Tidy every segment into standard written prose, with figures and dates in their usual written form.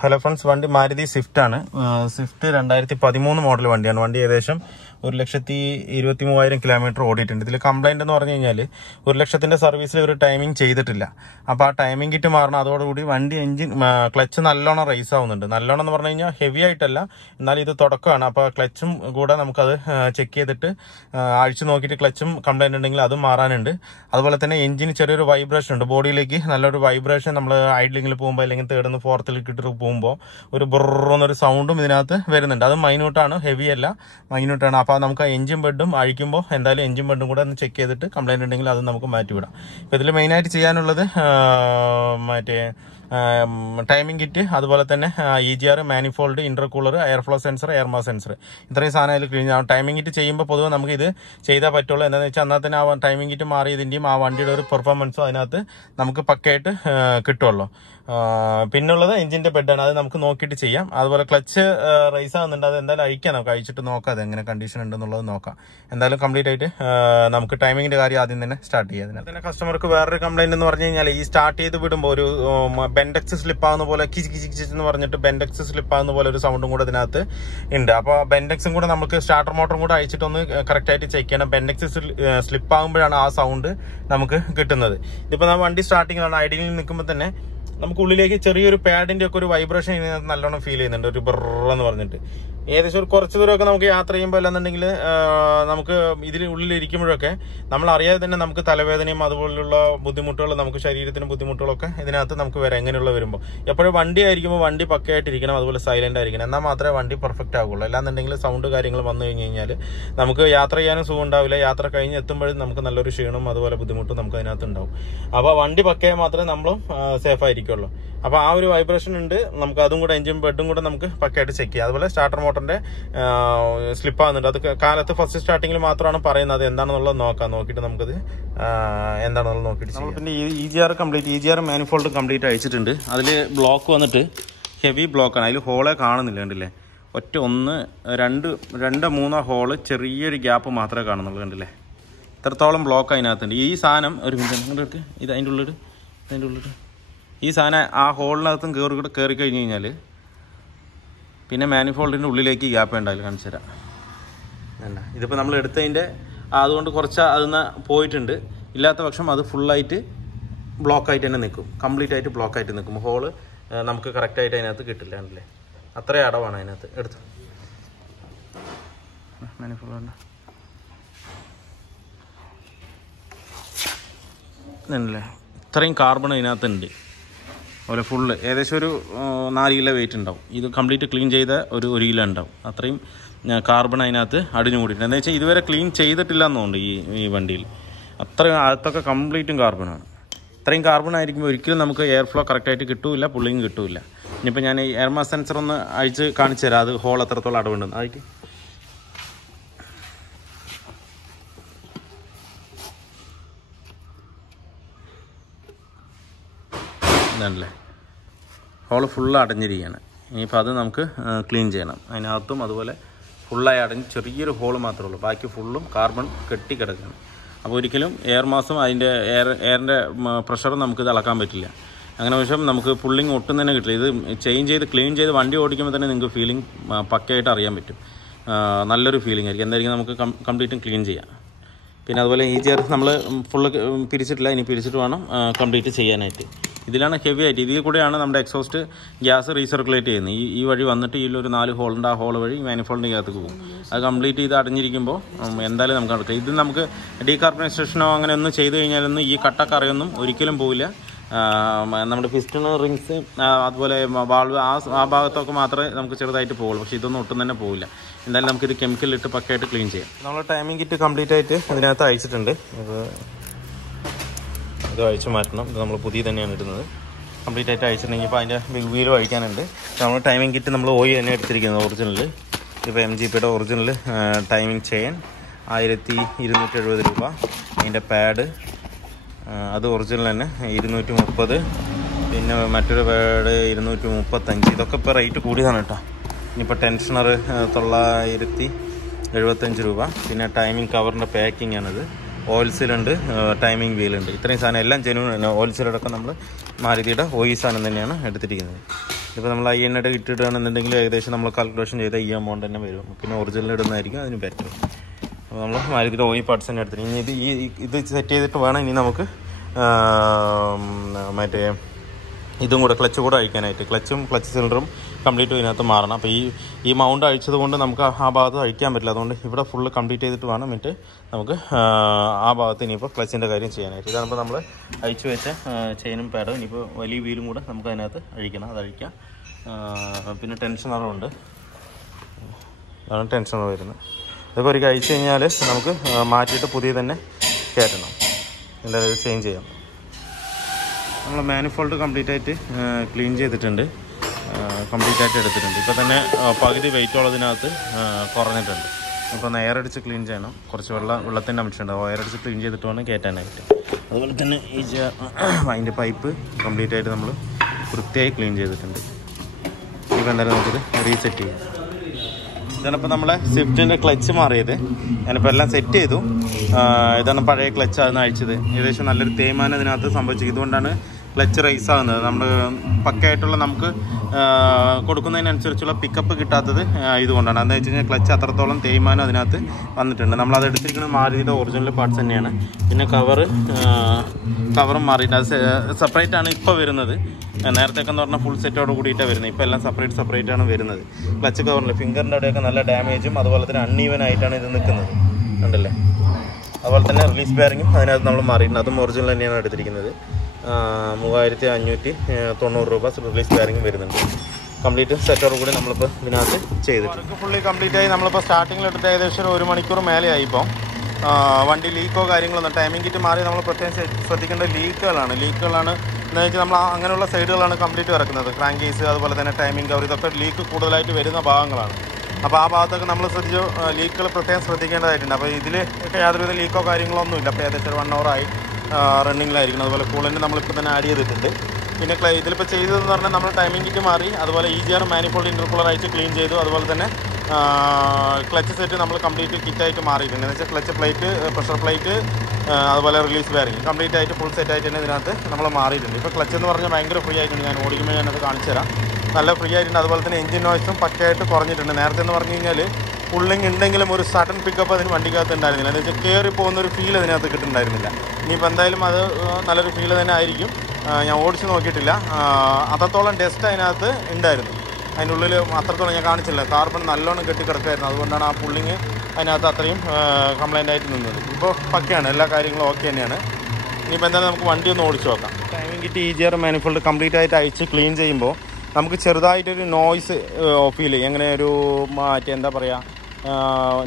Hello friends, വണ്ടി Maruti Swift ആണ്. Swift 2013 model വണ്ടിയാണ്. വണ്ടി ഏകദേശം 1,23,000 കിലോമീറ്റർ ഓടിയിട്ടുണ്ട്. ഇതിൽ കംപ്ലൈന്റ് എന്ന് പറഞ്ഞു കഴിഞ്ഞാൽ 1,00,000 സർവീസിൽ ഒരു ടൈമിംഗ് ചെയ്തിട്ടില്ല. അപ്പോൾ ആ ടൈമിംഗ് കിറ്റ് മാറണം. അതോടുകൂടി വണ്ടി എഞ്ചിൻ ക്ലച്ച് നല്ലോണം റേസ് ആവുന്നുണ്ട്. നല്ലോണം എന്ന് പറഞ്ഞു കഴിഞ്ഞാൽ ഹെവി ആയിട്ടല്ല, എന്നാൽ ഇത് തുടക്കമാണ്. അപ്പോൾ ക്ലച്ചും കൂടെ നമുക്കത് ചെക്ക് ചെയ്തിട്ട് അഴിച്ചു നോക്കിയിട്ട് ക്ലച്ചും കംപ്ലൈന്റ് ഉണ്ടെങ്കിൽ അതും മാറാനുണ്ട്. അതുപോലെ തന്നെ എഞ്ചിന് ചെറിയൊരു വൈബ്രേഷൻ ഉണ്ട്. ബോഡിയിലേക്ക് നല്ലൊരു വൈബ്രേഷൻ നമ്മൾ ഐഡ്ലിങ്ങിൽ പോകുമ്പോൾ അല്ലെങ്കിൽ തേർഡ് ഫോർത്തിൽ ഇട്ടിട്ട് പോകുമ്പോൾ ഒരു ബുറന്നൊരു സൗണ്ടും ഇതിനകത്ത് വരുന്നുണ്ട്. അത് മൈന്യൂട്ടാണ്, ഹെവി അല്ല, മൈന്യൂട്ടാണ്. അപ്പോൾ നമുക്ക് എഞ്ചിൻ ബെഡും അഴിക്കുമ്പോൾ എന്തായാലും എഞ്ചിൻ ബെഡും കൂടെ ഒന്ന് ചെക്ക് ചെയ്തിട്ട് കംപ്ലൈന്റ് ഉണ്ടെങ്കിൽ അത് നമുക്ക് മാറ്റിവിടാം. ഇപ്പോൾ ഇതിൽ മെയിനായിട്ട് ചെയ്യാനുള്ളത് മറ്റേ ടൈമിംഗ് കിറ്റ്, അതുപോലെ തന്നെ EGR, manifold, intercooler, air flow sensor, air mass sensor, ഇത്രയും സാധനം അതിൽ ക്ലീൻ ചെയ്യാം. ടൈമിംഗ് കിറ്റ് ചെയ്യുമ്പോൾ പൊതുവെ നമുക്ക് ഇത് ചെയ്താൽ പറ്റുള്ളൂ. എന്താണെന്ന് വെച്ചാൽ എന്നാൽ തന്നെ ആ ടൈമിംഗ് കിറ്റ് മാറിയതിൻ്റെയും ആ വണ്ടിയുടെ ഒരു പെർഫോമൻസും അതിനകത്ത് നമുക്ക് പക്കയായിട്ട് കിട്ടുമല്ലോ. പിന്നുള്ളത് എഞ്ചിന്റെ ബെഡാണ്, അത് നമുക്ക് നോക്കിയിട്ട് ചെയ്യാം. അതുപോലെ ക്ലച്ച് റൈസ് ആകുന്നുണ്ട്, അത് എന്തായാലും അഴിക്കാം. നമുക്ക് അഴിച്ചിട്ട് നോക്കാം അത് എങ്ങനെ കണ്ടീഷൻ ഉണ്ടെന്നുള്ളത് നോക്കാം. എന്തായാലും കംപ്ലീറ്റ് ആയിട്ട് നമുക്ക് ടൈമിങ്ങിന്റെ കാര്യം ആദ്യം തന്നെ സ്റ്റാർട്ട് ചെയ്യാം. അതിനകത്ത് തന്നെ കസ്റ്റമർക്ക് വേറൊരു കംപ്ലൈന്റ് എന്ന് പറഞ്ഞു കഴിഞ്ഞാൽ, ഈ സ്റ്റാർട്ട് ചെയ്ത് വിടുമ്പോൾ ഒരു ബെൻഡെക്സ് സ്ലിപ്പ് ആവുന്ന പോലെ കിച്ച് കിച്ച് കിച്ച് എന്ന് പറഞ്ഞിട്ട് ബെൻഡെക്സ് സ്ലിപ്പ് ആവുന്ന പോലെ ഒരു സൗണ്ടും കൂടെ ഇതിനകത്ത് ഉണ്ട്. അപ്പോൾ ബെൻഡെക്സും കൂടെ നമുക്ക് സ്റ്റാർട്ടർ മോട്ടറും കൂടെ അയച്ചിട്ടൊന്ന് കറക്റ്റ് ആയിട്ട് ചെക്ക് ചെയ്യണം. ബെൻഡെക്സ് സ്ലിപ്പ് ആകുമ്പോഴാണ് ആ സൗണ്ട് നമുക്ക് കിട്ടുന്നത്. ഇതിപ്പോൾ നമ്മൾ വണ്ടി സ്റ്റാർട്ടിങ്ങിലാണ്, ഐഡിയലിൽ നിൽക്കുമ്പോൾ തന്നെ നമുക്ക് ഉള്ളിലേക്ക് ചെറിയൊരു പാഡിന്റെ ഒക്കെ ഒരു വൈബ്രേഷൻ ഇതിനകത്ത് നല്ലോണം ഫീൽ ചെയ്യുന്നുണ്ട്, ഒരു ബെറെന്ന് പറഞ്ഞിട്ട്. ഏകദേശം ഒരു കുറച്ച് ദൂരമൊക്കെ നമുക്ക് യാത്ര ചെയ്യുമ്പോൾ അല്ലാന്നുണ്ടെങ്കിൽ നമുക്ക് ഇതിൽ ഉള്ളിലിരിക്കുമ്പോഴൊക്കെ നമ്മൾ അറിയാതെ തന്നെ നമുക്ക് തലവേദനയും അതുപോലുള്ള ബുദ്ധിമുട്ടുകൾ, നമുക്ക് ശരീരത്തിന് ബുദ്ധിമുട്ടുകളൊക്കെ ഇതിനകത്ത് നമുക്ക് വരാം. എങ്ങനെയുള്ള വരുമ്പോൾ എപ്പോഴും വണ്ടി ആയിരിക്കുമ്പോൾ വണ്ടി പക്കയായിട്ടിരിക്കണം, അതുപോലെ സൈലന്റ് ആയിരിക്കണം. എന്നാൽ മാത്രമേ വണ്ടി പെർഫെക്റ്റ് ആകുള്ളൂ. അല്ലാന്നുണ്ടെങ്കിൽ സൗണ്ട് കാര്യങ്ങൾ വന്നു കഴിഞ്ഞ് കഴിഞ്ഞാൽ നമുക്ക് യാത്ര ചെയ്യാനും സുഖം ഉണ്ടാവില്ല. യാത്ര കഴിഞ്ഞ് എത്തുമ്പോഴും നമുക്ക് നല്ലൊരു ക്ഷീണവും അതുപോലെ ബുദ്ധിമുട്ടും നമുക്ക് അതിനകത്ത് ഉണ്ടാവും. അപ്പോൾ വണ്ടി പക്കയായി മാത്രമേ നമ്മളും സേഫ് ആയിരിക്കുള്ളൂ. അപ്പോൾ ആ ഒരു വൈബ്രേഷൻ ഉണ്ട്, നമുക്ക് അതും കൂടെ എഞ്ചിൻ ബെഡും കൂടെ നമുക്ക് പക്കയായിട്ട് ചെക്ക് ചെയ്യാം. അതുപോലെ സ്റ്റാർട്ടർ മോട്ടറിന്റെ സ്ലിപ്പ് ആകുന്നുണ്ട്. അത് കാലത്ത് ഫസ്റ്റ് സ്റ്റാർട്ടിങ്ങിൽ മാത്രമാണ് പറയുന്നത്. എന്താണെന്നുള്ളത് നോക്കാം, നോക്കിയിട്ട് നമുക്കത് എന്താണെന്നുള്ളത് നോക്കിയിട്ട് നമ്മൾ പിന്നെ EGR മാനിഫോൾഡ് കംപ്ലീറ്റ് അയച്ചിട്ടുണ്ട്. അതിൽ ബ്ലോക്ക് വന്നിട്ട് ഹെവി ബ്ലോക്കാണ്. അതിൽ ഹോളെ കാണുന്നില്ല, കണ്ടില്ലേ? ഒറ്റ 1, 2, 3 ഹോള്, ചെറിയൊരു ഗ്യാപ്പ് മാത്രമേ കാണുന്നുള്ളൂ, കണ്ടില്ലേ? ഇത്രത്തോളം ബ്ലോക്ക് അതിനകത്തുണ്ട്. ഈ സാധനം ഒരു മിനിറ്റ്, ഇത് അതിൻ്റെ ഉള്ളിൽ ഈ സാധനം ആ ഹോളിനകത്തും കയറി കഴിഞ്ഞ് കഴിഞ്ഞാൽ പിന്നെ മാനിഫോൾഡിൻ്റെ ഉള്ളിലേക്ക് ഗ്യാപ്പ് ഉണ്ടാവില്ല. കാണിച്ചു തരാം. അല്ല, ഇതിപ്പോൾ നമ്മൾ എടുത്തതിൻ്റെ അതുകൊണ്ട് കുറച്ച് അതിന്ന് പോയിട്ടുണ്ട്. ഇല്ലാത്ത പക്ഷം അത് ഫുള്ളായിട്ട് ബ്ലോക്കായിട്ട് തന്നെ നിൽക്കും, കംപ്ലീറ്റ് ആയിട്ട് ബ്ലോക്കായിട്ട് നിൽക്കും. ഹോള് നമുക്ക് കറക്റ്റായിട്ട് അതിനകത്ത് കിട്ടില്ല, അല്ലേ? അത്രയും അടവാണ് അതിനകത്ത്. എടുത്തു മാനിഫോൾഡ് അല്ലേ? ഇത്രയും കാർബൺ ഇതിനകത്തുണ്ട്. അതുപോലെ ഫുള്ള് ഏകദേശം ഒരു 4 കിലോ വെയിറ്റ് ഉണ്ടാവും. ഇത് കംപ്ലീറ്റ് ക്ലീൻ ചെയ്ത ഒരു കിലോ ഉണ്ടാവും. അത്രയും കാർബൺ അതിനകത്ത് അടിഞ്ഞു കൂടിയിട്ടുണ്ട്. എന്താ വെച്ചാൽ ഇതുവരെ ക്ലീൻ ചെയ്തിട്ടില്ല എന്നുണ്ട് ഈ വണ്ടിയിൽ. അത്രയും അകത്തൊക്കെ കംപ്ലീറ്റും കാർബണാണ്. ഇത്രയും കാർബൺ ആയിരിക്കുമ്പോൾ ഒരിക്കലും നമുക്ക് എയർ ഫ്ലോ കറക്റ്റായിട്ട് കിട്ടൂല, പുള്ളിങ് കിട്ടൂല. ഇനിയിപ്പോൾ ഞാൻ ഈ എയർ മാസ് സെൻസർ ഒന്ന് അഴിച്ച് കാണിച്ചു തരാം, അത് ഹോൾ എത്രത്തോളം അടവുണ്ടെന്ന്. ആയിട്ട് ഇതാണല്ലേ, ഹോള് ഫുള്ള് അടഞ്ഞിരിക്കുകയാണ്. ഇനിയിപ്പോൾ അത് നമുക്ക് ക്ലീൻ ചെയ്യണം. അതിനകത്തും അതുപോലെ ഫുള്ളായി അടഞ്ഞ് ചെറിയൊരു ഹോള് മാത്രമേ ഉള്ളൂ, ബാക്കി ഫുള്ളും കാർബൺ കെട്ടി കിടക്കുകയാണ്. അപ്പോൾ ഒരിക്കലും എയർ മാസും അതിൻ്റെ എയറിൻ്റെ പ്രഷറും നമുക്കിത് അളക്കാൻ പറ്റില്ല. അങ്ങനെ പക്ഷേ നമുക്ക് പുള്ളിങ് ഒട്ടും തന്നെ കിട്ടില്ല. ഇത് ക്ലീൻ ചെയ്ത് വണ്ടി ഓടിക്കുമ്പോൾ തന്നെ നിങ്ങൾക്ക് ഫീലിംഗ് പക്കയായിട്ട് അറിയാൻ പറ്റും. നല്ലൊരു ഫീലിംഗ് ആയിരിക്കും. എന്തായിരിക്കും നമുക്ക് കംപ്ലീറ്റും ക്ലീൻ ചെയ്യാം. പിന്നെ അതുപോലെ EGR നമ്മൾ ഫുള്ള് പിരിച്ചിട്ടില്ല, ഇനി പിരിച്ചിട്ട് വേണം കംപ്ലീറ്റ് ചെയ്യാനായിട്ട്. ഇതിലാണ് ഹെവി ആയിട്ട്, ഇതിൽ കൂടെയാണ് നമ്മുടെ എക്സോസ്റ്റ് ഗ്യാസ് റീസർക്കുലേറ്റ് ചെയ്യുന്നത്. ഈ വഴി വന്നിട്ട് ഇതിലൊരു 4 ഹോളുണ്ട്. ആ ഹോൾ വഴി മാനിഫോൾഡിൻ്റെ അകത്ത് പോകും. അത് കംപ്ലീറ്റ് ചെയ്ത് അടഞ്ഞിരിക്കുമ്പോൾ എന്തായാലും നമുക്ക് നടക്കാം. ഇത് നമുക്ക് ഡീകാർബണൈസേഷനോ അങ്ങനെ ഒന്നും ചെയ്ത് കഴിഞ്ഞാലൊന്നും ഈ കട്ടക്കറയൊന്നും ഒരിക്കലും പോവില്ല. നമ്മുടെ പിസ്റ്റൺ റിങ്സ് അതുപോലെ വാൾവ് ആ ഭാഗത്തൊക്കെ മാത്രമേ നമുക്ക് ചെറുതായിട്ട് പോകുള്ളൂ. പക്ഷേ ഇതൊന്നും ഒട്ടും തന്നെ പോവില്ല. എന്തായാലും നമുക്കിത് കെമിക്കലിട്ട് പക്കയായിട്ട് ക്ലീൻ ചെയ്യാം. നമ്മൾ ടൈമിംഗ് കിറ്റ് കംപ്ലീറ്റ് ആയിട്ട് ഇതിനകത്ത് അയച്ചിട്ടുണ്ട്. ഇത് അഴിച്ചു മാറ്റണം. ഇത് നമ്മൾ പുതിയ തന്നെയാണ് ഇടുന്നത്. കംപ്ലീറ്റ് ആയിട്ട് അയച്ചിട്ടുണ്ടെങ്കിൽ ഇപ്പോൾ അതിൻ്റെ വീലും അഴിക്കാനുണ്ട്. നമ്മൾ ടൈമിംഗ് കിറ്റ് നമ്മൾ ഓയിൽ തന്നെ എടുത്തിരിക്കുന്നത് ഒറിജിനൽ. ഇപ്പോൾ MGPയുടെ ഒറിജിനൽ ടൈമിംഗ് ചെയിൻ 1270 രൂപ. അതിൻ്റെ പാഡ് അത് ഒറിജിനൽ തന്നെ 230. പിന്നെ മറ്റൊരു പാഡ് 235. ഇതൊക്കെ ഇപ്പോൾ റേറ്റ് കൂടിയതാണ് കേട്ടോ. ഇനിയിപ്പോൾ ടെൻഷനർ 975 രൂപ. പിന്നെ ടൈമിംഗ് കവറിൻ്റെ പാക്കിംഗ് ആണിത്. ഓയിൽ സീലുണ്ട്, ടൈമിംഗ് വീലുണ്ട്. ഇത്രയും സാധനം എല്ലാം ജെന്യൂൻ. ഓയിൽ സീലടക്കം നമ്മൾ മാരുതിയുടെ ഓയിൽ സാധനം തന്നെയാണ് എടുത്തിരിക്കുന്നത്. ഇപ്പോൾ നമ്മൾ INയുടെ ഇട്ടിടുകയാണെന്നുണ്ടെങ്കിൽ ഏകദേശം നമ്മൾ കാൽക്കുലേഷൻ ചെയ്ത ഈ എമൗണ്ട് തന്നെ വരും. പിന്നെ ഒറിജിനൽ ഇടുന്നതായിരിക്കും അതിന് ബെറ്റർ. അപ്പോൾ നമ്മൾ മാരുതിയുടെ ഓയിൽ പാർട്സ് തന്നെ എടുത്തിട്ട് ഇനി ഇത് സെറ്റ് ചെയ്തിട്ട് വേണം ഇനി നമുക്ക് മറ്റേ ഇതും കൂടെ ക്ലച്ച് കൂടെ അഴിക്കാനായിട്ട്. ക്ലച്ച് സിലിണ്ടറും കംപ്ലീറ്റ് ഇതിനകത്ത് മാറണം. അപ്പോൾ ഈ മൗണ്ട് അഴിച്ചത് കൊണ്ട് നമുക്ക് ആ ഭാഗത്ത് അഴിക്കാൻ പറ്റില്ല. അതുകൊണ്ട് ഇവിടെ ഫുള്ള് കംപ്ലീറ്റ് ചെയ്തിട്ട് വേണം എന്നിട്ട് നമുക്ക് ആ ഭാഗത്ത് ഇനിയിപ്പോൾ ക്ലച്ചിൻ്റെ കാര്യം ചെയ്യാനായിട്ട്. ഇതാണിപ്പോൾ നമ്മൾ അഴിച്ചു വെച്ച ചെയിനും പാഡും. ഇനിയിപ്പോൾ വലിയ വീലും കൂടെ നമുക്ക് അതിനകത്ത് അഴിക്കണം. അത് അഴിക്കാം. പിന്നെ ടെൻഷനറുണ്ട്. അതാണ് ടെൻഷനർ വരുന്നത്. ഇതൊക്കെ ഒരിക്കൽ അഴിച്ചു കഴിഞ്ഞാൽ നമുക്ക് മാറ്റിയിട്ട് പുതിയ തന്നെ കയറ്റണം. എല്ലാവരും ചേഞ്ച് ചെയ്യാം. നമ്മൾ മാനിഫോൾഡ് കംപ്ലീറ്റ് ആയിട്ട് ക്ലീൻ ചെയ്തിട്ടുണ്ട്. കംപ്ലീറ്റ് ആയിട്ട് എടുത്തിട്ടുണ്ട്. ഇപ്പോൾ തന്നെ പകുതി വെയിറ്റ് ഉള്ളതിനകത്ത് കുറഞ്ഞിട്ടുണ്ട്. അപ്പോൾ ഒന്ന് എയറടിച്ച് ക്ലീൻ ചെയ്യണം. കുറച്ച് വെള്ളത്തിൻ്റെ അംശമുണ്ട്. എയറടിച്ച് ക്ലീൻ ചെയ്തിട്ട് വേണം കയറ്റാനായിട്ട്. അതുപോലെ തന്നെ ഈ അതിൻ്റെ പൈപ്പ് കംപ്ലീറ്റ് ആയിട്ട് നമ്മൾ വൃത്തിയായി ക്ലീൻ ചെയ്തിട്ടുണ്ട്. ഇപ്പോൾ എന്തായാലും നമുക്കിത് റീസെറ്റ് ചെയ്യാം. ഇതാണിപ്പോൾ നമ്മളെ സ്വിഫ്റ്റിൻ്റെ ക്ലച്ച് മാറിയത്. ഞാനിപ്പോൾ എല്ലാം സെറ്റ് ചെയ്തു. ഇതാണ് പഴയ ക്ലച്ച് ആണ് അഴിച്ചത്. ഏകദേശം നല്ലൊരു തേയ്മാനം ഇതിനകത്ത് സംഭവിച്ചു. ഇതുകൊണ്ടാണ് ക്ലച്ച് റൈസ് ആകുന്നത്. നമ്മൾ പക്കയായിട്ടുള്ള നമുക്ക് കൊടുക്കുന്നതിനനുസരിച്ചുള്ള പിക്കപ്പ് കിട്ടാത്തത് ഇതുകൊണ്ടാണ്. എന്താണെന്ന് വെച്ച് കഴിഞ്ഞാൽ ക്ലച്ച് അത്രത്തോളം തേയ്മാനം അതിനകത്ത് വന്നിട്ടുണ്ട്. നമ്മളത് എടുത്തിരിക്കുന്നത് മാരുതിയുടെ ഒറിജിനൽ പാർട്സ് തന്നെയാണ്. പിന്നെ കവറും മാറിയിട്ട് അത് സെപ്പറേറ്റ് ആണ് ഇപ്പോൾ വരുന്നത്. നേരത്തേക്ക് എന്ന് പറഞ്ഞാൽ ഫുൾ സെറ്റോട് കൂടിയിട്ടാണ് വരുന്നത്. ഇപ്പോൾ എല്ലാം സെപ്പറേറ്റ് ആണ് വരുന്നത്. ക്ലച്ച് കവറിൽ ഫിംഗറിൻ്റെ അവിടെയൊക്കെ നല്ല ഡാമേജും അതുപോലെ തന്നെ അൺഈവൻ ആയിട്ടാണ് ഇത് നിൽക്കുന്നത്. ഉണ്ടല്ലേ? അതുപോലെ തന്നെ റിലീസ് ബെയറിങ്ങും അതിനകത്ത് നമ്മൾ മാറിയിട്ടുണ്ട്. അതും ഒറിജിനൽ തന്നെയാണ് എടുത്തിരിക്കുന്നത്. 3590 രൂപ റിലീസ് ബെയറിങ്ങും വരുന്നുണ്ട്. കംപ്ലീറ്റ് സെറ്റോട് കൂടി നമ്മളിപ്പോൾ ഇതിനകത്ത് ചെയ്തിട്ട് ഫുള്ളി കംപ്ലീറ്റ് ആയി. നമ്മളിപ്പോൾ സ്റ്റാർട്ടിങ്ങിൽ എടുത്ത് ഏകദേശം 1 മണിക്കൂർ മേലെയായി. ഇപ്പം വണ്ടി ലീക്കോ കാര്യങ്ങളൊന്നും ടൈമിംഗ് കിറ്റ് മാറി നമ്മൾ പ്രത്യേകം ശ്രദ്ധിക്കേണ്ട ലീക്കുകളാണ് എന്താ വെച്ചാൽ നമ്മൾ അങ്ങനെയുള്ള സൈഡുകളാണ് കംപ്ലീറ്റ് ഇറക്കുന്നത്. ക്രാങ്ക് കേസ് അതുപോലെ തന്നെ ടൈമിംഗ് കവർ ഇതൊക്കെ ലീക്ക് കൂടുതലായിട്ട് വരുന്ന ഭാഗങ്ങളാണ്. അപ്പോൾ ആ ഭാഗത്തൊക്കെ നമ്മൾ ലീക്കുകൾ പ്രത്യേകം ശ്രദ്ധിക്കേണ്ടതായിട്ടുണ്ട്. അപ്പോൾ ഇതിൽ യാതൊരുവിധ ലീക്കോ കാര്യങ്ങളോ ഒന്നുമില്ല. അപ്പോൾ ഏകദേശം 1 ഹവറായി റണ്ണിങ്ങിലായിരിക്കണം. അതുപോലെ കൂളൻ്റ് നമ്മളിപ്പോൾ തന്നെ ആഡ് ചെയ്തിട്ടുണ്ട്. പിന്നെ ഇതിലിപ്പോൾ ചെയ്തതെന്ന് പറഞ്ഞാൽ നമ്മൾ ടൈമിംഗ് കിറ്റ് മാറി. അതുപോലെ EGR മാനിഫോൾഡ് ഇൻ്റർകൂളർ അയച്ച് ക്ലീൻ ചെയ്തു. അതുപോലെ തന്നെ ക്ലച്ച് സെറ്റ് നമ്മൾ കംപ്ലീറ്റ് കിറ്റായിട്ട് മാറിയിട്ടുണ്ട്. എന്ന് വെച്ചാൽ ക്ലച്ച് പ്ലേറ്റ്, പ്രഷർ പ്ലേറ്റ്, അതുപോലെ റിലീസ് ബെയറിംഗ് കംപ്ലീറ്റ് ആയിട്ട് ഫുൾ സെറ്റായിട്ട് തന്നെ ഇതിനകത്ത് നമ്മൾ മാറിയിട്ടുണ്ട്. ഇപ്പോൾ ക്ലച്ച് എന്ന് പറഞ്ഞാൽ ഭയങ്കര ഫ്രീ ആയിട്ടുണ്ട്. ഞാൻ ഓടിക്കുമ്പോൾ ഞാനത് കാണിച്ചു തരാം. നല്ല ഫ്രീ ആയിട്ടുണ്ട്. അതുപോലെ തന്നെ എഞ്ചിൻ നോയ്സും പക്കയായിട്ട് കുറഞ്ഞിട്ടുണ്ട്. നേരത്തെ എന്ന് പറഞ്ഞു കഴിഞ്ഞാൽ പുള്ളിങ് ഉണ്ടെങ്കിലും ഒരു സഡൻ പിക്കപ്പ് അതിന് വണ്ടിക്കകത്ത് ഉണ്ടായിരുന്നില്ല. എന്ന് വെച്ചാൽ കയറി പോകുന്നൊരു ഫീൽ അതിനകത്ത് കിട്ടുന്നുണ്ടായിരുന്നില്ല. ഇനിയിപ്പോൾ എന്തായാലും അത് നല്ലൊരു ഫീൽ തന്നെ ആയിരിക്കും. ഞാൻ ഓടിച്ച് നോക്കിയിട്ടില്ല. അത്രത്തോളം ഡസ്റ്റ് അതിനകത്ത് ഉണ്ടായിരുന്നു. അതിൻ്റെ ഉള്ളിൽ അത്രത്തോളം ഞാൻ കാണിച്ചില്ല. കാർബൺ നല്ലോണം കെട്ടിക്കിടക്കായിരുന്നു. അതുകൊണ്ടാണ് ആ പുള്ളിങ് അതിനകത്ത് അത്രയും കംപ്ലൈൻ്റ് ആയിട്ട് നിന്നത്. ഇപ്പോൾ പക്കയാണ്, എല്ലാ കാര്യങ്ങളും ഓക്കെ തന്നെയാണ്. ഇനിയിപ്പോൾ എന്തായാലും നമുക്ക് വണ്ടി ഒന്ന് ഓടിച്ച് നോക്കാം. Timing kit EGR manifold complete ആയിട്ട് അഴിച്ച് ക്ലീൻ ചെയ്യുമ്പോൾ നമുക്ക് ചെറുതായിട്ടൊരു നോയ്സ് ഫീൽ ചെയ്യും. അങ്ങനെ ഒരു എന്താ പറയുക,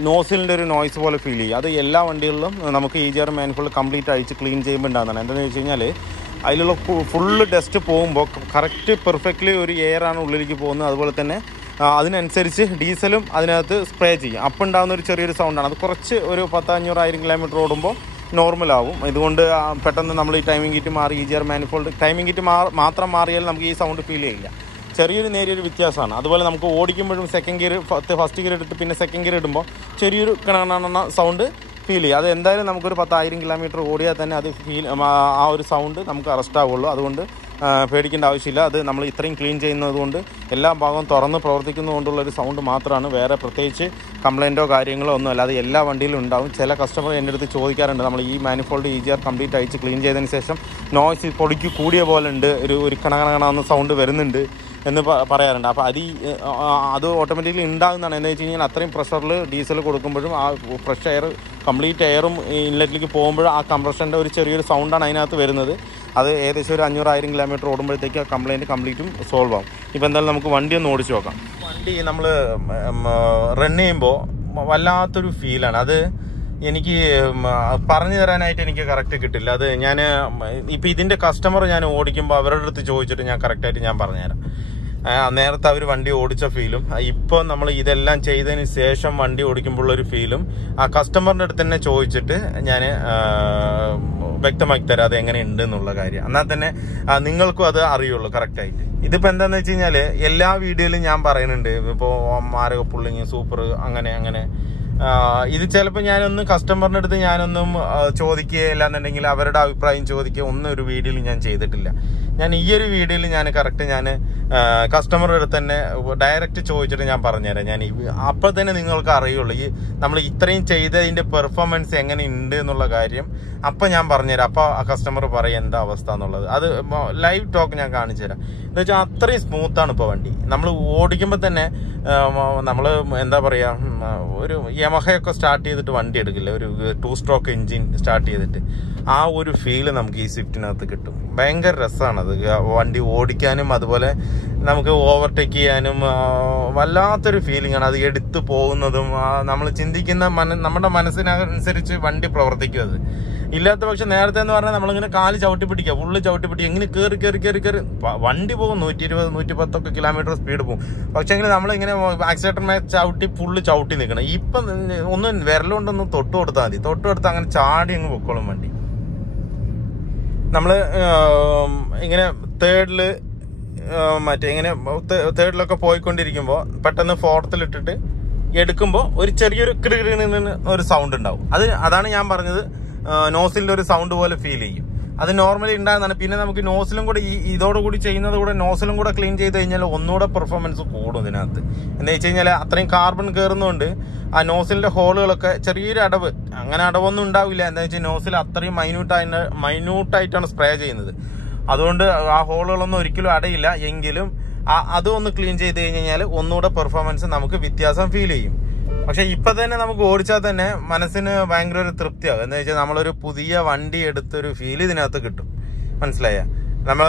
നോസിലിൻ്റെ ഒരു നോയ്സ് പോലെ ഫീൽ ചെയ്യും. അത് എല്ലാ വണ്ടികളിലും നമുക്ക് EGR മാനിഫോൾഡ് കംപ്ലീറ്റ് അഴിച്ച് ക്ലീൻ ചെയ്യുമ്പോൾ ഉണ്ടാകുന്നതാണ്. എന്താണെന്ന് വെച്ച് കഴിഞ്ഞാൽ അതിലുള്ള ഫുള്ള് ഡസ്റ്റ് പോകുമ്പോൾ കറക്റ്റ് പെർഫെക്റ്റ്ലി ഒരു എയറാണ് ഉള്ളിലേക്ക് പോകുന്നത്. അതുപോലെ തന്നെ അതിനനുസരിച്ച് ഡീസലും അതിനകത്ത് സ്പ്രേ ചെയ്യും. അപ്പം ഉണ്ടാകുന്ന ഒരു ചെറിയൊരു സൗണ്ടാണ്. അത് കുറച്ച് ഒരു 1000-500 കിലോമീറ്റർ ഓടുമ്പോൾ നോർമലാവും. ഇതുകൊണ്ട് പെട്ടെന്ന് നമ്മൾ ഈ ടൈമിംഗ് കിറ്റ് മാറി EGR മാനിഫോൾഡ് ടൈമിംഗ് കിറ്റ് മാത്രം മാറിയാൽ നമുക്ക് ഈ സൗണ്ട് ഫീൽ ചെയ്യില്ല. ചെറിയൊരു നേരിയൊരു വ്യത്യാസമാണ്. അതുപോലെ നമുക്ക് ഓടിക്കുമ്പോഴും സെക്കൻഡ് ഗിയർ ഫസ്റ്റ് ഗിയർ എടുത്ത് പിന്നെ സെക്കൻഡ് ഗിയർ ഇടുമ്പോൾ ചെറിയൊരു കിണണ സൗണ്ട് ഫീൽ ചെയ്യും. അത് എന്തായാലും നമുക്കൊരു 10,000 കിലോമീറ്റർ ഓടിയാൽ തന്നെ അത് ആ ഒരു സൗണ്ട് നമുക്ക് അറസ്റ്റ് ആവുള്ളൂ. അതുകൊണ്ട് പേടിക്കേണ്ട ആവശ്യമില്ല. അത് നമ്മൾ ഇത്രയും ക്ലീൻ ചെയ്യുന്നത് കൊണ്ട് എല്ലാ ഭാഗവും തുറന്ന് പ്രവർത്തിക്കുന്നതുകൊണ്ടുള്ളൊരു സൗണ്ട് മാത്രമാണ്. വേറെ പ്രത്യേകിച്ച് കംപ്ലൈൻറ്റോ കാര്യങ്ങളോ ഒന്നും അല്ല. അത് എല്ലാ വണ്ടിയിലും ഉണ്ടാവും. ചില കസ്റ്റമർ എൻ്റെ അടുത്ത് ചോദിക്കാറുണ്ട്, നമ്മൾ ഈ മാനിഫോൾഡ് EGR കംപ്ലീറ്റ് അഴിച്ച് ക്ലീൻ ചെയ്തതിന് ശേഷം നോയ്സ് പൊടിക്ക് കൂടിയ പോലെ ഉണ്ട്, ഒരു കണകണകണമെന്ന സൗണ്ട് വരുന്നുണ്ട് എന്ന് പറയാറുണ്ട്. അപ്പോൾ അത് ഓട്ടോമാറ്റിക്കലി ഉണ്ടാകുന്നതാണ്. എന്ന് വെച്ച് കഴിഞ്ഞാൽ അത്രയും പ്രഷറിൽ ഡീസൽ കൊടുക്കുമ്പോഴും ആ ഫ്രഷ് എയർ കംപ്ലീറ്റ് എയറും ഇൻലെറ്റിലേക്ക് പോകുമ്പോഴും ആ കംപ്രഷൻ്റെ ഒരു ചെറിയൊരു സൗണ്ടാണ് അതിനകത്ത് വരുന്നത്. അത് ഏകദേശം ഒരു 500-1000 കിലോമീറ്റർ ഓടുമ്പോഴത്തേക്ക് ആ കംപ്ലയിൻറ്റ് കംപ്ലീറ്റും സോൾവ് ആവും. ഇപ്പോൾ എന്തായാലും നമുക്ക് വണ്ടി ഒന്ന് ഓടിച്ച് നോക്കാം. വണ്ടി നമ്മൾ റൺ ചെയ്യുമ്പോൾ വല്ലാത്തൊരു ഫീലാണ്. അത് എനിക്ക് പറഞ്ഞു തരാനായിട്ട് എനിക്ക് കറക്റ്റ് കിട്ടില്ല. അത് ഞാൻ ഇപ്പം ഇതിൻ്റെ കസ്റ്റമർ ഞാൻ ഓടിക്കുമ്പോൾ അവരുടെ അടുത്ത് ചോദിച്ചിട്ട് ഞാൻ കറക്റ്റായിട്ട് ഞാൻ പറഞ്ഞുതരാം. നേരത്തെ അവർ വണ്ടി ഓടിച്ച ഫീലും ഇപ്പോൾ നമ്മൾ ഇതെല്ലാം ചെയ്തതിന് ശേഷം വണ്ടി ഓടിക്കുമ്പോഴുള്ളൊരു ഫീലും ആ കസ്റ്റമറിൻ്റെ അടുത്ത് തന്നെ ചോദിച്ചിട്ട് ഞാൻ വ്യക്തമാക്കി തരാം അത് എങ്ങനെയുണ്ട് എന്നുള്ള കാര്യം. എന്നാൽ തന്നെ നിങ്ങൾക്കും അത് അറിയുള്ളൂ കറക്റ്റായിട്ട്. ഇതിപ്പോൾ എന്താണെന്ന് വെച്ച് കഴിഞ്ഞാൽ എല്ലാ വീഡിയോയിലും ഞാൻ പറയുന്നുണ്ട് ഇപ്പോൾ മാരക പുള്ളിങ് സൂപ്പർ അങ്ങനെ. ഇത് ചിലപ്പോൾ ഞാനൊന്ന് കസ്റ്റമറിൻ്റെ അടുത്ത് ഞാനൊന്നും ചോദിക്കുകയില്ല എന്നുണ്ടെങ്കിൽ അവരുടെ അഭിപ്രായം ചോദിക്കുക ഒന്നും ഒരു വീഡിയോയിൽ ഞാൻ ചെയ്തിട്ടില്ല. ഞാൻ ഈ ഒരു വീഡിയോയിൽ ഞാൻ കറക്റ്റ് ഞാൻ കസ്റ്റമറുടെ അടുത്ത് തന്നെ ഡയറക്റ്റ് ചോദിച്ചിട്ട് ഞാൻ പറഞ്ഞുതരാം. ഞാൻ അപ്പോൾ തന്നെ നിങ്ങൾക്ക് അറിയുള്ളൂ ഈ നമ്മൾ ഇത്രയും ചെയ്തതിൻ്റെ പെർഫോമൻസ് എങ്ങനെ ഉണ്ട് എന്നുള്ള കാര്യം അപ്പം ഞാൻ പറഞ്ഞുതരാം. അപ്പോൾ ആ കസ്റ്റമർ പറയും എന്താ അവസ്ഥ എന്നുള്ളത്. അത് ലൈവ് ടോക്ക് ഞാൻ കാണിച്ചു തരാം. എന്ന് വെച്ചാൽ അത്രയും സ്മൂത്താണ് ഇപ്പോൾ വണ്ടി. നമ്മൾ ഓടിക്കുമ്പോൾ തന്നെ നമ്മൾ എന്താ പറയുക, ഒരു യമഹയൊക്കെ സ്റ്റാർട്ട് ചെയ്തിട്ട് വണ്ടി എടുക്കില്ല, ഒരു 2 സ്ട്രോക്ക് എൻജിൻ സ്റ്റാർട്ട് ചെയ്തിട്ട് ആ ഒരു ഫീല് നമുക്ക് ഈ സ്വിഫ്റ്റിനകത്ത് കിട്ടും. ഭയങ്കര രസമാണത് വണ്ടി ഓടിക്കാനും അതുപോലെ നമുക്ക് ഓവർടേക്ക് ചെയ്യാനും വല്ലാത്തൊരു ഫീലിംഗ് ആണ്. അത് എടുത്തു പോകുന്നതും നമ്മൾ ചിന്തിക്കുന്ന നമ്മുടെ മനസ്സിനനുസരിച്ച് വണ്ടി പ്രവർത്തിക്കും. അത് ഇല്ലാത്ത പക്ഷെ നേരത്തെ എന്ന് പറഞ്ഞാൽ നമ്മളിങ്ങനെ കാല് ചവിട്ടി പിടിക്കുക, ഫുള്ള് ചവിട്ടി പിടിക്കുക, ഇങ്ങനെ കയറി വണ്ടി പോകും 120-110 കിലോമീറ്റർ സ്പീഡ് പോകും. പക്ഷെങ്കിൽ നമ്മളിങ്ങനെ ആക്സിലേറ്ററിനെ ചവിട്ടി ഫുള്ള് ചവിട്ടി നിൽക്കണം. ഇപ്പം ഒന്ന് വിരലുകൊണ്ടൊന്ന് തൊട്ട് കൊടുത്താൽ മതി, തൊട്ട് കൊടുത്താൽ അങ്ങനെ ചാടി അങ്ങ് പൊക്കോളും വണ്ടി. നമ്മള് ഇങ്ങനെ തേർഡില് മറ്റേ ഇങ്ങനെ തേർഡിലൊക്കെ പോയിക്കൊണ്ടിരിക്കുമ്പോൾ പെട്ടെന്ന് ഫോർത്തിലിട്ടിട്ട് എടുക്കുമ്പോൾ ഒരു ചെറിയൊരു ഒരു സൗണ്ട് ഉണ്ടാവും. അതാണ് ഞാൻ പറഞ്ഞത്, നോസിലിന്റെ ഒരു സൗണ്ട് പോലെ ഫീൽ ചെയ്യും. അത് നോർമലി ഉണ്ടാകുന്നതാണ്. പിന്നെ നമുക്ക് നോസിലും കൂടെ ഇതോടുകൂടി ചെയ്യുന്നത് കൂടെ നോസിലും കൂടെ ക്ലീൻ ചെയ്ത് കഴിഞ്ഞാൽ ഒന്നുകൂടെ പെർഫോമൻസ് കൂടും ഇതിനകത്ത്. എന്താ വെച്ച് കഴിഞ്ഞാൽ അത്രയും കാർബൺ കയറുന്നതുകൊണ്ട് ആ നോസിലിന്റെ ഹോളുകളൊക്കെ ചെറിയൊരു അടവ്, അങ്ങനെ അടവൊന്നും ഉണ്ടാവില്ല. എന്താ വെച്ചാൽ നോസിൽ അത്രയും മൈന്യൂട്ടായിട്ടാണ് സ്പ്രേ ചെയ്യുന്നത്. അതുകൊണ്ട് ആ ഹോളുകളൊന്നും ഒരിക്കലും അടയില്ല. എങ്കിലും അതൊന്ന് ക്ലീൻ ചെയ്ത് കഴിഞ്ഞാൽ ഒന്നുകൂടെ പെർഫോമൻസ് നമുക്ക് വ്യത്യാസം ഫീൽ ചെയ്യും. പക്ഷെ ഇപ്പൊ തന്നെ നമുക്ക് ഓടിച്ചാൽ തന്നെ മനസ്സിന് ഭയങ്കര ഒരു തൃപ്തിയാവും. എന്താ വെച്ചാൽ നമ്മളൊരു പുതിയ വണ്ടി എടുത്തൊരു ഫീൽ ഇതിനകത്ത് കിട്ടും. മനസ്സിലായ? നമ്മൾ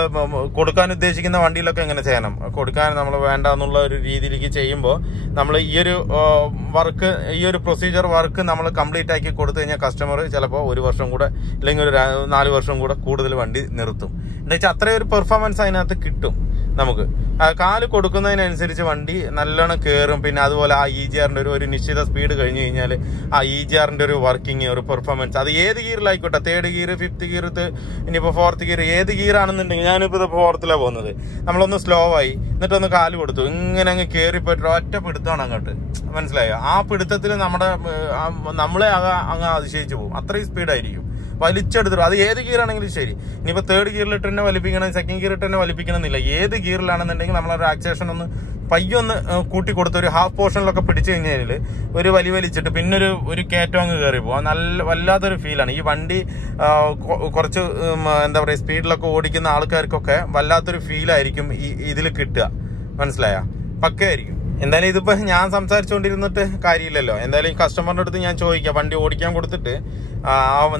കൊടുക്കാൻ ഉദ്ദേശിക്കുന്ന വണ്ടിയിലൊക്കെ എങ്ങനെ ചെയ്യണം, കൊടുക്കാൻ നമ്മൾ വേണ്ട എന്നുള്ള ഒരു രീതിയിലേക്ക് ചെയ്യുമ്പോൾ നമ്മൾ ഈ ഒരു പ്രൊസീജിയർ വർക്ക് നമ്മൾ കംപ്ലീറ്റ് ആക്കി കൊടുത്തു കഴിഞ്ഞാൽ കസ്റ്റമർ ചിലപ്പോൾ 1 വർഷം കൂടെ അല്ലെങ്കിൽ ഒരു 4 വർഷം കൂടെ കൂടുതൽ വണ്ടി നിർത്തും. എന്താ വെച്ചാൽ അത്രയും ഒരു പെർഫോമൻസ് അതിനകത്ത് കിട്ടും നമുക്ക്. കാല് കൊടുക്കുന്നതിനനുസരിച്ച് വണ്ടി നല്ലോണം കയറും. പിന്നെ അതുപോലെ ആ EGR-ന്റെ ഒരു നിശ്ചിത സ്പീഡ് കഴിഞ്ഞ് കഴിഞ്ഞാൽ ആ EGR-ന്റെ ഒരു വർക്കിംഗ്, ഒരു പെർഫോമൻസ്, അത് ഏത് ഗിയറിലായിക്കോട്ടെ, 3rd ഗിയർ, 5th ഗിയർ, ഇനിയിപ്പോൾ 4th ഗിയർ, ഏത് ഗിയർ ആണെന്നുണ്ടെങ്കിൽ ഞാനിപ്പോൾ ഇത് 4th-ലാണ് പോകുന്നത്. നമ്മളൊന്ന് സ്ലോ ആയി എന്നിട്ടൊന്ന് കാല് കൊടുത്തു, ഇങ്ങനെ അങ്ങ് കയറിപ്പോയിട്ട് ഒറ്റ പിടുത്തമാണ് അങ്ങോട്ട്. മനസ്സിലായോ? ആ പിടുത്തത്തിൽ നമ്മളെ അങ്ങ് അതിശയിച്ചു പോകും. അത്രയും സ്പീഡായിരിക്കും വലിച്ചെടുത്തിട്ട്. അത് ഏത് ഗിയറാണെങ്കിലും ശരി. ഇനിയിപ്പോൾ 3rd ഗിയറിലിട്ട് തന്നെ വലിപ്പിക്കണം, 2nd ഗിയറിട്ട് തന്നെ വലിപ്പിക്കണം എന്നില്ല. ഏത് ഗിയറിലാണെന്നുണ്ടെങ്കിൽ നമ്മളൊരു ആക്സിലേഷൻ ഒന്ന് പയ്യൊന്ന് കൂട്ടി കൊടുത്ത് ഒരു ഹാഫ് പോർഷനിലൊക്കെ പിടിച്ചു കഴിഞ്ഞാൽ ഒരു വലിച്ചിട്ട് പിന്നെ ഒരു കയറ്റം അങ്ങ് കയറി പോകും. വല്ലാത്തൊരു ഫീലാണ്. ഈ വണ്ടി കുറച്ച് എന്താ പറയുക സ്പീഡിലൊക്കെ ഓടിക്കുന്ന ആൾക്കാർക്കൊക്കെ വല്ലാത്തൊരു ഫീലായിരിക്കും ഇതിൽ കിട്ടുക. മനസ്സിലായ? പക്കയായിരിക്കും. എന്തായാലും ഇതിപ്പോ ഞാൻ സംസാരിച്ചുകൊണ്ടിരുന്നിട്ട് കാര്യമില്ലല്ലോ. എന്തായാലും കസ്റ്റമറിന്റെ അടുത്ത് ഞാൻ ചോദിക്കാം, വണ്ടി ഓടിക്കാൻ കൊടുത്തിട്ട്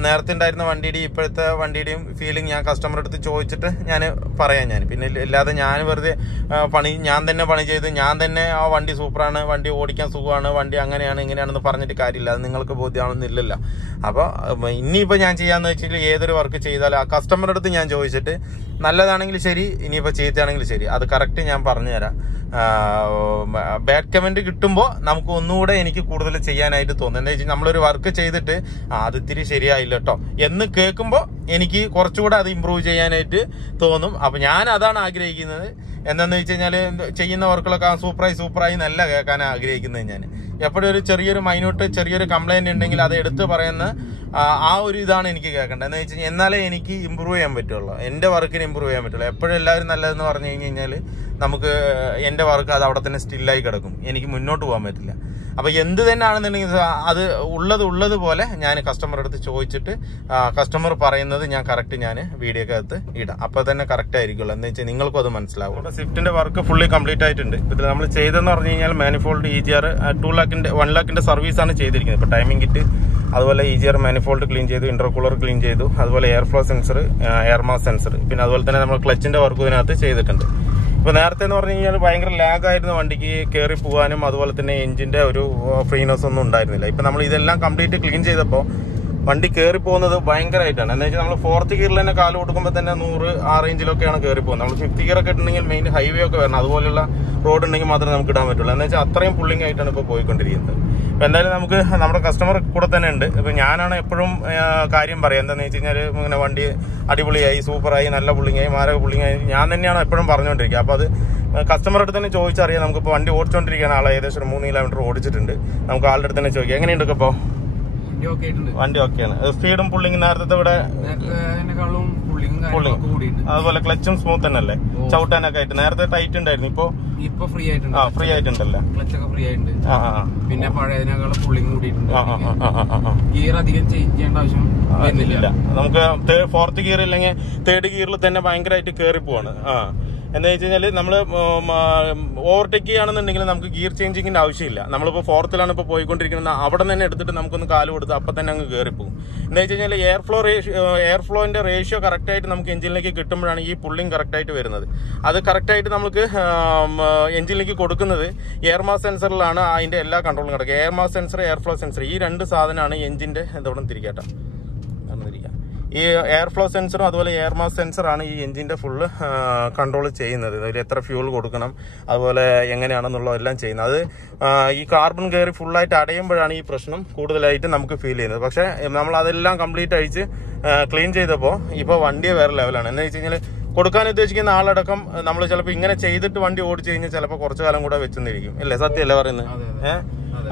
നേരത്തെ ഉണ്ടായിരുന്ന വണ്ടിയുടെയും ഇപ്പോഴത്തെ വണ്ടിയുടെയും ഫീലിംഗ് ഞാൻ കസ്റ്റമറുടെ അടുത്ത് ചോദിച്ചിട്ട് ഞാൻ പറയാം. പിന്നെ ഇല്ലാതെ ഞാൻ വെറുതെ ഞാൻ തന്നെ പണി ചെയ്ത് ഞാൻ തന്നെ ആ വണ്ടി സൂപ്പറാണ്, വണ്ടി ഓടിക്കാൻ സുഖമാണ്, വണ്ടി അങ്ങനെയാണ് ഇങ്ങനെയാണെന്ന് പറഞ്ഞിട്ട് കാര്യമില്ല. അത് നിങ്ങൾക്ക് ബോധ്യമാണെന്നില്ലല്ലോ. അപ്പോൾ ഇനിയിപ്പോൾ ഞാൻ ചെയ്യാന്ന് വെച്ചാൽ ഏതൊരു വർക്ക് ചെയ്താലും ആ കസ്റ്റമറുടെ അടുത്ത് ഞാൻ ചോദിച്ചിട്ട് നല്ലതാണെങ്കിൽ ശരി, ഇനിയിപ്പോൾ ചീത്തയാണെങ്കിൽ ശരി, അത് കറക്റ്റ് ഞാൻ പറഞ്ഞുതരാം. ബാഡ് കമന്റ് കിട്ടുമ്പോൾ നമുക്ക് ഒന്നുകൂടെ എനിക്ക് കൂടുതൽ ചെയ്യാനായിട്ട് തോന്നും. എന്താ വെച്ചാൽ നമ്മളൊരു വർക്ക് ചെയ്തിട്ട് അത് ഇത്തിരി ശരിയായില്ല കേട്ടോ എന്ന് കേൾക്കുമ്പോൾ എനിക്ക് കുറച്ചുകൂടെ അത് ഇമ്പ്രൂവ് ചെയ്യാനായിട്ട് തോന്നും. അപ്പൊ ഞാൻ അതാണ് ആഗ്രഹിക്കുന്നത്. എന്താന്ന് വെച്ച് കഴിഞ്ഞാല് ചെയ്യുന്ന വർക്കുകളൊക്കെ സൂപ്പറായി നല്ല കേൾക്കാൻ ആഗ്രഹിക്കുന്നത്. ഞാൻ എപ്പോഴും ഒരു ചെറിയൊരു കംപ്ലൈന്റ് ഉണ്ടെങ്കിൽ അത് എടുത്ത് പറയുന്ന ആ ഒരു ഇതാണ് എനിക്ക് കേൾക്കേണ്ടത്. എന്ന് വെച്ച് കഴിഞ്ഞാൽ എന്നാലേ എനിക്ക് ഇമ്പ്രൂവ് ചെയ്യാൻ പറ്റുള്ളൂ, എന്റെ വർക്കിന് ഇമ്പ്രൂവ് ചെയ്യാൻ പറ്റുള്ളൂ. എപ്പോഴും എല്ലാവരും നല്ലതെന്ന് പറഞ്ഞു കഴിഞ്ഞാൽ നമുക്ക് എന്റെ വർക്ക് അത് അവിടെ തന്നെ സ്റ്റില്ലായി കിടക്കും, എനിക്ക് മുന്നോട്ട് പോകാൻ പറ്റില്ല. അപ്പൊ എന്ത് തന്നെ ആണെന്നുണ്ടെങ്കിൽ അത് ഉള്ളതുപോലെ ഞാൻ കസ്റ്റമറുടെ അടുത്ത് ചോദിച്ചിട്ട് കസ്റ്റമർ പറയുന്നത് ഞാൻ കറക്റ്റ് ഞാൻ വീഡിയോക്കകത്ത് ഇടാം. അപ്പൊ തന്നെ കറക്റ്റ് ആയിരിക്കുള്ളൂ. എന്ന് വെച്ചാൽ നിങ്ങൾക്കും അത് മനസ്സിലാവും. സ്വിഫ്റ്റിന്റെ വർക്ക് ഫുള്ളി കംപ്ലീറ്റ് ആയിട്ടുണ്ട്. ഇത് നമ്മൾ ചെയ്തെന്ന് പറഞ്ഞു കഴിഞ്ഞാൽ മാനിഫോൾഡ് EGR 1 lakhന്റെ സർവീസാണ് ചെയ്തിരിക്കുന്നത്. ഇപ്പൊ ടൈമിംഗ് കിറ്റ്, അതുപോലെ EGR മാനിഫോൾഡ് ക്ലീൻ ചെയ്തു, ഇന്റർകൂളർ ക്ലീൻ ചെയ്തു, അതുപോലെ air flow sensor, air mass sensor, പിന്നെ അതുപോലെ തന്നെ നമ്മൾ ക്ലച്ചിന്റെ വർക്ക് ഇതിനകത്ത് ചെയ്തിട്ടുണ്ട്. ഇപ്പൊ നേരത്തെ എന്ന് പറഞ്ഞു കഴിഞ്ഞാൽ ഭയങ്കര ലാഗായിരുന്നു വണ്ടിക്ക് കയറി പോകാനും, അതുപോലെ തന്നെ എഞ്ചിന്റെ ഒരു ഫ്രീനസ് ഒന്നും ഉണ്ടായിരുന്നില്ല. ഇപ്പൊ നമ്മൾ ഇതെല്ലാം കംപ്ലീറ്റ് ക്ലീൻ ചെയ്തപ്പോൾ വണ്ടി കയറി പോകുന്നത് ഭയങ്കരമായിട്ടാണ്. എന്താ വെച്ചാൽ നമ്മൾ 4th ഗിയറിൽ തന്നെ കാല് കൊടുക്കുമ്പോൾ തന്നെ 100 ആ റേഞ്ചിലൊക്കെയാണ് കയറി പോകുന്നത്. നമ്മൾ 5th ഗിയർ ഒക്കെ ഇട്ടുണ്ടെങ്കിൽ മെയിൻ ഹൈവേ ഒക്കെ വരണം, അതുപോലുള്ള റോഡ് ഉണ്ടെങ്കിൽ മാത്രമേ നമുക്ക് ഇടാൻ പറ്റുള്ളൂ. എന്ന് വെച്ചാൽ അത്രയും പുള്ളിങ് ആയിട്ടാണ് ഇപ്പോൾ പോയിക്കൊണ്ടിരിക്കുന്നത്. അപ്പൊ എന്തായാലും നമുക്ക് നമ്മുടെ കസ്റ്റമർ കൂടെ തന്നെ ഉണ്ട്. ഇപ്പൊ ഞാനാണ് എപ്പോഴും കാര്യം പറയാം. എന്താന്ന് വെച്ച് കഴിഞ്ഞാൽ ഇങ്ങനെ വണ്ടി അടിപൊളിയായി, സൂപ്പറായി, നല്ല പുള്ളിങ്ങായി, മാരക പുള്ളിങ്ങായി ഞാൻ തന്നെയാണ് എപ്പോഴും പറഞ്ഞുകൊണ്ടിരിക്കുക. അപ്പൊ അത് കസ്റ്റമറുടെ അടുത്ത് തന്നെ ചോദിച്ചറിയാം. നമുക്കിപ്പോൾ വണ്ടി ഓടിച്ചുകൊണ്ടിരിക്കുകയാണ്, ആളെ ഏകദേശം 3 കിലോമീറ്റർ ഓടിച്ചിട്ടുണ്ട്. നമുക്ക് ആളുടെ അടുത്ത് തന്നെ ചോദിക്കാം എങ്ങനെയുണ്ട് ഇപ്പോൾ? വണ്ടി ഓക്കെയാണ്. സ്പീഡും പുള്ളിങ് നേരത്തെ ഇവിടെ അതുപോലെ ക്ലച്ചും സ്മൂത്ത് തന്നെ അല്ലേ, ചവിട്ടാനൊക്കെ ആയിട്ട്. നേരത്തെ ടൈറ്റ് ഉണ്ടായിരുന്നു, ഇപ്പൊ ഫ്രീ ആയിട്ടുണ്ടല്ലേ. ക്ലച്ചൊക്കെ ഫ്രീ ആയിട്ടുണ്ട്. പിന്നെ പഴയതിനേക്കാളും പുള്ളിങ് കൂടിയിട്ടുണ്ട്. ഗിയർ അധികം ചേഞ്ച് ചെയ്യേണ്ട ആവശ്യം വരുന്നില്ല. നമുക്ക് 4th ഗിയർ ഇല്ലെങ്കിൽ 3rd ഗിയറിൽ തന്നെ ഭയങ്കരമായിട്ട് കയറി പോവാണ്. എന്താ വെച്ച് കഴിഞ്ഞാൽ നമ്മൾ ഓവർടേക്ക് ചെയ്യുകയാണെന്നുണ്ടെങ്കിൽ നമുക്ക് ഗിയർ ചേഞ്ചിങ്ങിന്റെ ആവശ്യമില്ല. നമ്മളിപ്പോൾ 4th ഇപ്പോൾ പോയിക്കൊണ്ടിരിക്കുന്നത്, അവിടെ തന്നെ എടുത്തിട്ട് നമുക്കൊന്ന് കാല് കൊടുത്ത് അപ്പം തന്നെ അങ്ങ് കയറിപ്പോകും. എന്താ വെച്ച് കഴിഞ്ഞാൽ എയർ ഫ്ലോന്റെ റേഷ്യോ കറക്റ്റായിട്ട് നമുക്ക് എഞ്ചിനിലേക്ക് കിട്ടുമ്പോഴാണ് ഈ പുള്ളിങ് കറക്റ്റായിട്ട് വരുന്നത്. അത് കറക്റ്റായിട്ട് നമുക്ക് എഞ്ചിനിലേക്ക് കൊടുക്കുന്നത് എയർ മാസ് സെൻസറിലാണ് അതിന്റെ എല്ലാ കൺട്രോളും കിടക്കുക. Air mass sensor, air flow sensor, ഈ 2 സാധനമാണ് എഞ്ചിന്റെ എന്തോടെ തിരിക്കട്ടെ. ഈ എയർ ഫ്ലോ സെൻസറും അതുപോലെ എയർ മാസ് സെൻസറാണ് ഈ എഞ്ചിന്റെ ഫുള്ള് കൺട്രോൾ ചെയ്യുന്നത്. അതിൽ എത്ര ഫ്യൂൾ കൊടുക്കണം, അതുപോലെ എങ്ങനെയാണെന്നുള്ള എല്ലാം ചെയ്യുന്നത്. അത് ഈ കാർബൺ കയറി ഫുള്ളായിട്ട് അടയുമ്പോഴാണ് ഈ പ്രശ്നം കൂടുതലായിട്ട് നമുക്ക് ഫീൽ ചെയ്യുന്നത്. പക്ഷെ നമ്മൾ അതെല്ലാം കംപ്ലീറ്റ് അഴിച്ച് ക്ലീൻ ചെയ്തപ്പോൾ ഇപ്പോൾ വണ്ടിയെ വേറെ ലെവലാണ്. എന്ന് വെച്ച് കഴിഞ്ഞാൽ കൊടുക്കാൻ ഉദ്ദേശിക്കുന്ന ആളടക്കം നമ്മൾ ചിലപ്പോൾ ഇങ്ങനെ ചെയ്തിട്ട് വണ്ടി ഓടിച്ചു കഴിഞ്ഞാൽ ചിലപ്പോൾ കുറച്ചു കാലം കൂടെ വെച്ചെന്നിരിക്കും. അല്ലേ, സത്യമല്ലേ പറയുന്നത്?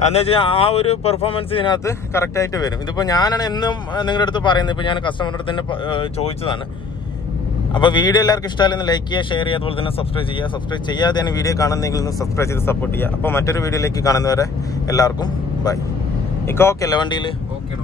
എന്ന് വെച്ചാൽ ആ ഒരു പെർഫോമൻസ് ഇതിനകത്ത് കറക്റ്റ് ആയിട്ട് വരും. ഇതിപ്പോ ഞാനാണ് എന്നും നിങ്ങളുടെ അടുത്ത് പറയുന്നത്, ഇപ്പൊ ഞാൻ കസ്റ്റമറുടെ അടുത്ത് തന്നെ ചോദിച്ചതാണ്. അപ്പൊ വീഡിയോ എല്ലാവർക്കും ഇഷ്ടമായാലും ലൈക്ക് ചെയ്യുക, ഷെയർ ചെയ്യുക, അതുപോലെ തന്നെ സബ്സ്ക്രൈബ് ചെയ്യുക. സബ്സ്ക്രൈബ് ചെയ്യാതെയാണ് വീഡിയോ കാണുന്നെങ്കിൽ ഒന്ന് സബ്സ്ക്രൈബ് ചെയ്ത് സപ്പോർട്ട് ചെയ്യുക. അപ്പൊ മറ്റൊരു വീഡിയോയിലേക്ക് കാണുന്നവരെ എല്ലാവർക്കും ബൈ. ഓക്കെ അല്ലേ വണ്ടിയിൽ? ഓക്കെ.